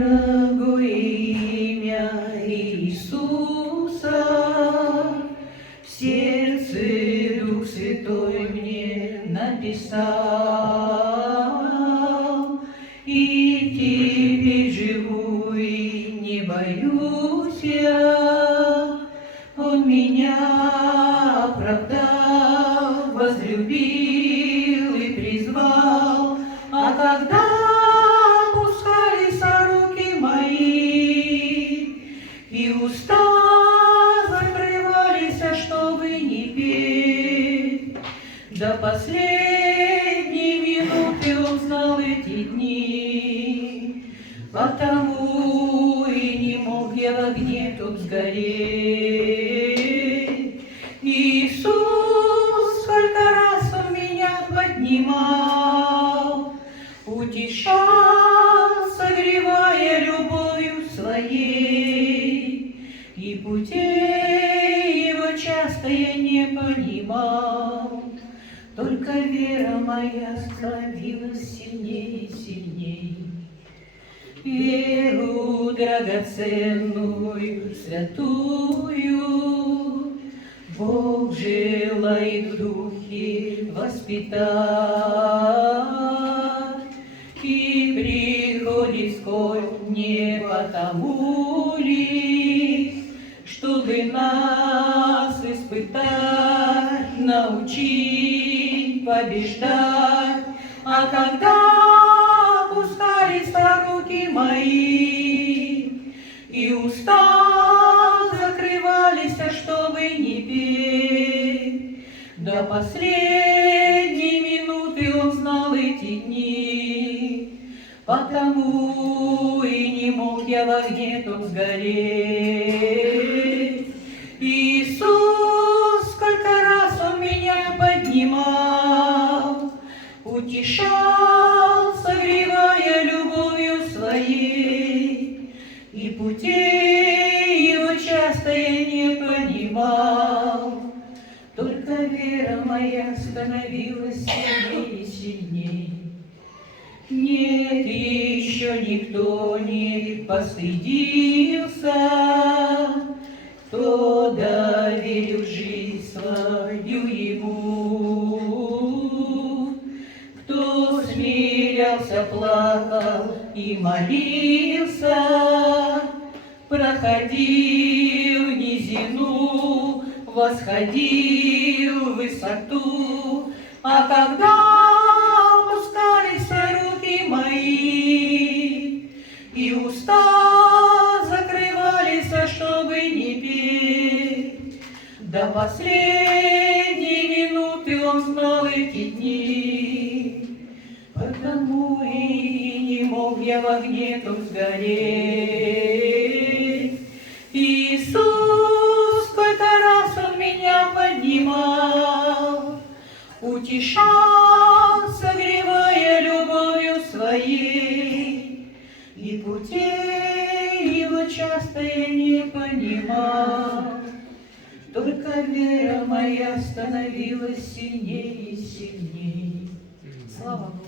Дорогое имя Иисуса, в сердце Дух Святой мне написал, и теперь живу и не боюсь я. Он меня оправдал, возлюбил и призвал, а когда и уста закрывались, чтобы не петь. До последней минуты он знал эти дни, потому и не мог я в огне тут сгореть. Иисус, сколько раз он меня поднимал, утешал, согревая любовью своей, и путей его часто я не понимал, только вера моя становилась сильней и сильней. Веру драгоценную, святую, Бог желает в духе воспитать, и приходит скорбь не потому ли, чтобы нас испытать, научить побеждать, а когда опускались руки мои, и уста закрывались, чтобы не петь, до последней минуты он знал эти дни, потому и не мог я в огне тут сгореть. Иисус, сколько раз он меня поднимал, утешал, согревая любовью своей, и путей его часто я не понимал, только вера моя становилась сильней и сильней. Нет, еще никто не постыдился, кто доверил жизнь свою ему, кто смирялся, плакал и молился, проходил низину, восходил в высоту, а когда опускались руки мои, и уста закрывались, чтобы не петь, до последней минуты он знал эти дни, потому и не мог я в огне тут сгореть. Иисус, сколько раз он меня поднимал, утешал, согревая любовью своей, и путей его часто я не понимал, только вера моя становилась сильней и сильней. Слава Богу.